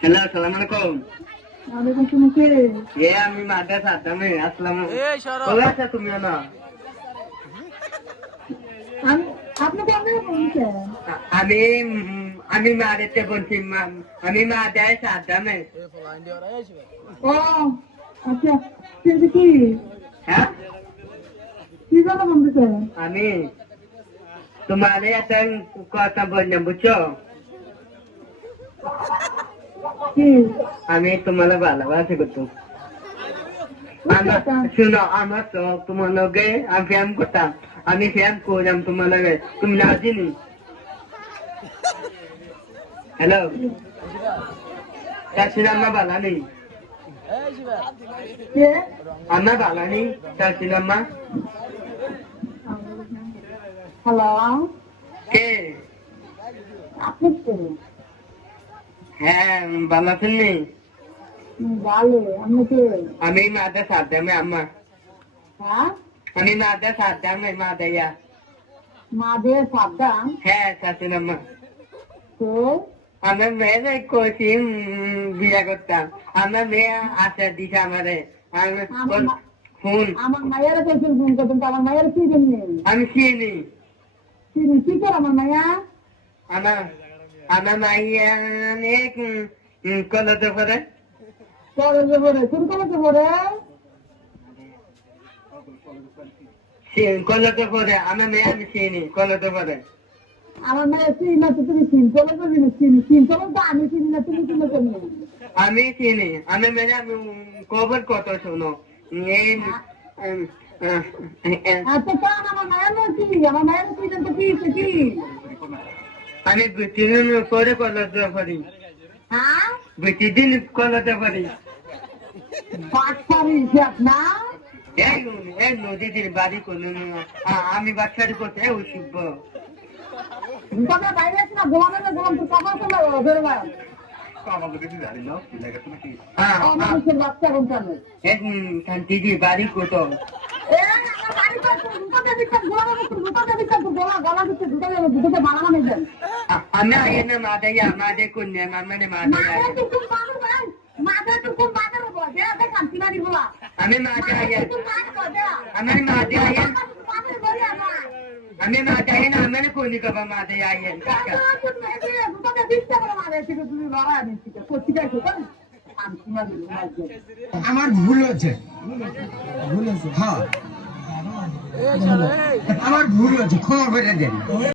Hello আলাইকুম আসসালাম কে এ আমি মাদ্রাস আদামে আসলাম ভালো আছো তুমি না আমি আমি মারেতে বলছি মা- আমি মাদ্রাস আদামে ও আচ্ছা কি? হ্যাঁ? কি জন্য বলতেছেন আমি তোমার একটা কথা বললাম বুঝছ কি আমি তোমার ভালোবাসি করতো আমার শুনো আমার তো তোমার লগে আমি ফ্যান করতাম আমি ফ্যান করলাম তোমার লগে তুমি না চিনি হ্যালো তার সিনেমা ভালো নেই কে আমার ভালো নেই তার সিনেমা হ্যালো কে? আপনি কে? হ্যাঁ ভালো আছেন ভালো। আপনি কে? আমি মাদা সাদ্দামে আম্মা। হ্যাঁ? আমি মাদা সাদ্দামে মাদাইয়া। মাদের সাবধান হ্যাঁ শাশুড়াম্মা তো আমার মেয়ে কইছি বিয়া করতাম। আমার মেয়ে আশা দিছে আমারে। আমি আমার আমার মায়ের কাছে ফোন করতেন তো আমার মায়ের কি জন্য? আমি চিনি। কি কি করে আমার মায়া আমার আমার মাইয়া অনেক কলতে পারে কলেজে পড়ে কোন কলেজে পড়ে কলতে পারে আমার মেয়ে আমি চিনি আমার মায়ের চিনি না তুমি চিন কলেজে চিনি চিনি চিন কলেজ তো আমি চিনি না তুমি চিনি কেন আমি চিনি আমি মেয়ে আমি কত শোনো আচ্ছা কারণ আমার মায়ের না? কি আমার কি জানতো কি সে কি আমি চিনি করে পারি হ্যাঁ বেশি দিন কলতে পারি পারি আমি বাচ্চা কোনটা দিদি বাড়ি কত আমি আগে না মা দেয় আমাদের কন্যা মা দেয় মাথা তো কোন মানুষ ভাই মাথা তো কোন মাথার উপর দেয়া দেখ কান্তি বাড়ি বলা আমি কোন কবা মা দেয় আমার ভুল হচ্ছে। ভুল হচ্ছে। হ্যাঁ। আমার ভুল হয়েছে ক্ষমা করে দেন।